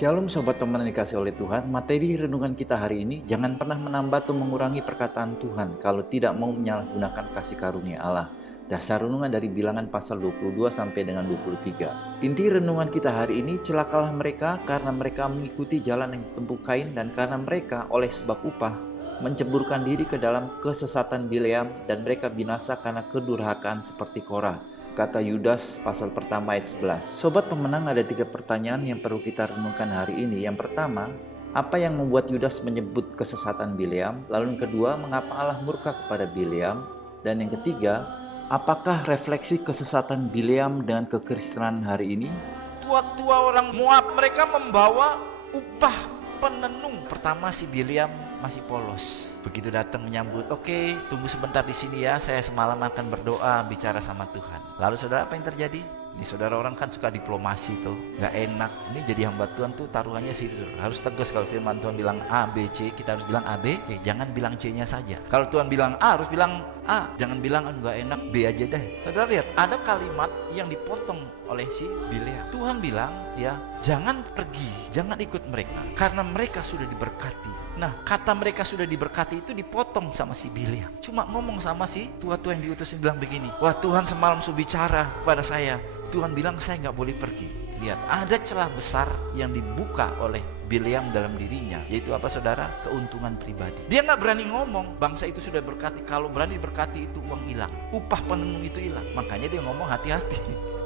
Shalom sobat teman yang dikasih oleh Tuhan. Materi renungan kita hari ini, jangan pernah menambah atau mengurangi perkataan Tuhan kalau tidak mau menyalahgunakan kasih karunia Allah. Dasar renungan dari Bilangan pasal 22 sampai dengan 23. Inti renungan kita hari ini, celakalah mereka karena mereka mengikuti jalan yang ditempuh Kain, dan karena mereka oleh sebab upah menceburkan diri ke dalam kesesatan Bileam, dan mereka binasa karena kedurhakaan seperti Korah. Kata Yudas pasal pertama ayat 11. Sobat pemenang, ada 3 pertanyaan yang perlu kita renungkan hari ini. Yang pertama, apa yang membuat Yudas menyebut kesesatan Bileam? Lalu yang kedua, mengapa Allah murka kepada Bileam? Dan yang ketiga, apakah refleksi kesesatan Bileam dengan kekristenan hari ini? Tua-tua orang Moab, mereka membawa upah penenung. Pertama si Bileam masih polos. Begitu datang menyambut, oke, tunggu sebentar di sini ya, saya semalam akan berdoa bicara sama Tuhan. Lalu saudara, apa yang terjadi? Ini saudara, orang kan suka diplomasi tuh, nggak enak. Ini jadi hamba Tuhan tuh taruhannya sih, harus tegas. Kalau firman Tuhan bilang A, B, C, kita harus bilang A, B, C. Jangan bilang C-nya saja. Kalau Tuhan bilang A, harus bilang A. Jangan bilang nggak enak, B aja deh. Saudara lihat, ada kalimat yang dipotong oleh si Bileam. Tuhan bilang, ya, jangan pergi, jangan ikut mereka, karena mereka sudah diberkati. Nah, kata mereka sudah diberkati itu dipotong sama si Bileam. Cuma ngomong sama si tua-tua yang diutus, bilang begini, wah Tuhan semalam sudah bicara kepada saya. Tuhan bilang saya nggak boleh pergi. Lihat, ada celah besar yang dibuka oleh Bileam dalam dirinya, yaitu apa saudara? Keuntungan pribadi. Dia nggak berani ngomong, bangsa itu sudah berkati. Kalau berani berkati itu uang hilang, upah penenung itu hilang. Makanya dia ngomong hati-hati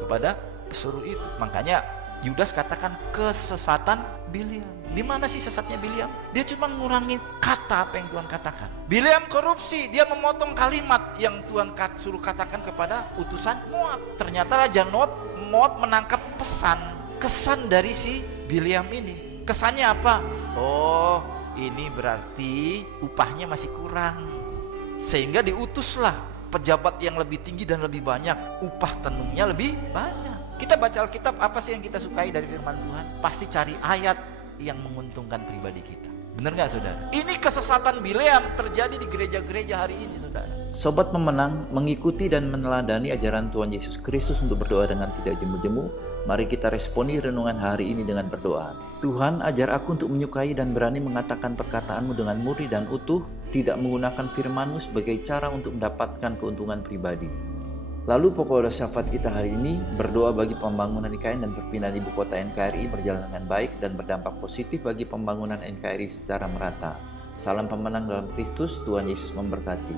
kepada pesuruh itu. Makanya Yudas katakan kesesatan Bileam. Di mana sih sesatnya Bileam? Dia cuma mengurangi kata apa yang Tuhan katakan. Bileam korupsi, dia memotong kalimat yang Tuhan suruh katakan kepada utusan Moab. Ternyata Raja Moab menangkap kesan dari si Bileam ini. Kesannya apa? Oh, ini berarti upahnya masih kurang. Sehingga diutuslah pejabat yang lebih tinggi dan lebih banyak, upah tenungnya lebih banyak. Kita baca Alkitab, apa sih yang kita sukai dari firman Tuhan? Pasti cari ayat yang menguntungkan pribadi kita. Benar gak saudara? Ini kesesatan Bileam terjadi di gereja-gereja hari ini saudara. Sobat pemenang, mengikuti dan meneladani ajaran Tuhan Yesus Kristus untuk berdoa dengan tidak jemu-jemu. Mari kita responi renungan hari ini dengan berdoa. Tuhan, ajar aku untuk menyukai dan berani mengatakan perkataanmu dengan murni dan utuh, tidak menggunakan firman-Mu sebagai cara untuk mendapatkan keuntungan pribadi. Lalu pokok syafaat kita hari ini, berdoa bagi pembangunan IKN dan perpindahan ibu kota NKRI berjalan dengan baik dan berdampak positif bagi pembangunan NKRI secara merata. Salam pemenang dalam Kristus, Tuhan Yesus memberkati.